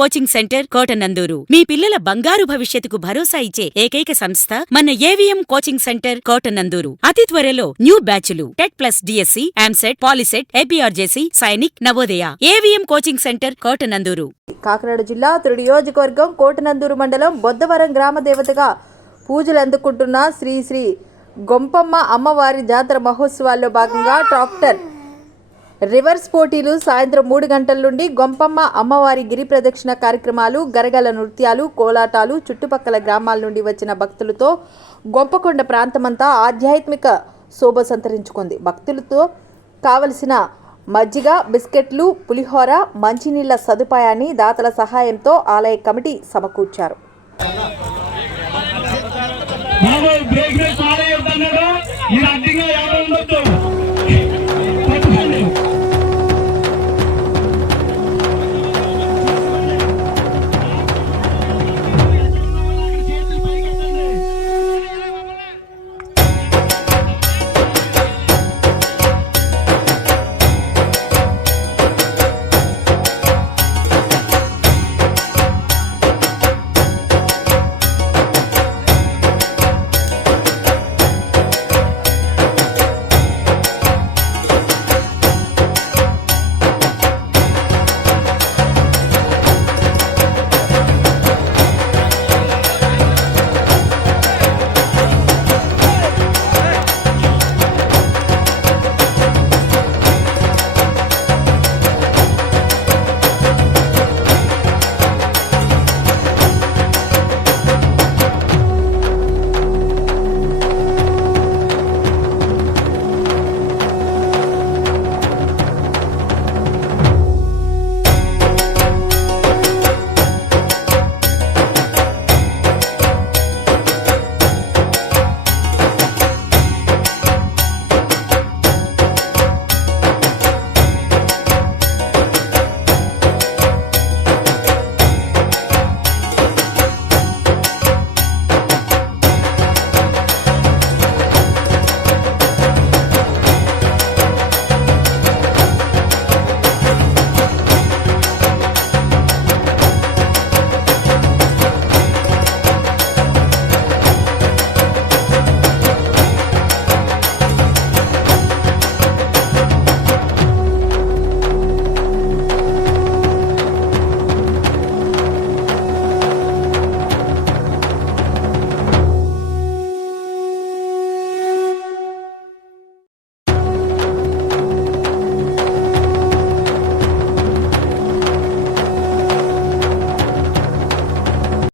Coaching centre Kotananduru మీ పిల్లల బంగారు భవిష్యత్తుకు భరోసా ఇచ్చే ఏకైక సంస్థ మన ఏవిఎం కోచింగ్ సెంటర్ కోటనందూరు. అతి త్వరలో న్యూ బ్యాచ్లు TET plus DSC, ఆమ్సెట్, POLYCET, APRJC, Sainik, Navodaya. AVM coaching centre Kotananduru. Kakinada జిల్లా తుడి నియోజకవర్గం కోటనందూరు మండలం బొద్దవరం గ్రామ దేవతగా పూజలు అందుకుంటున్న శ్రీ శ్రీ గొంపమ్మ అమ్మవారి జాతర మహోత్సవాల్లో భాగంగా ట్రాక్టర్ రివర్స్ పోటీలు సాయంత్రం 3 గంటల నుండి గొంపమ్మ అమ్మవారి గిరి ప్రదక్షిణ కార్యక్రమాలు, గరగల నృత్యాలు, కోలాటాలు, చుట్టుపక్కల గ్రామాల నుండి వచ్చిన భక్తులతో గొంపకొండ ప్రాంతమంతా ఆధ్యాత్మిక శోభ సంతరించుకుంది. భక్తులతో కావలసిన మజ్జిగ, బిస్కెట్లు, పులిహోర, మంచినీళ్ల సదుపాయాన్ని దాతల సహాయంతో ఆలయ కమిటీ సమకూర్చారు.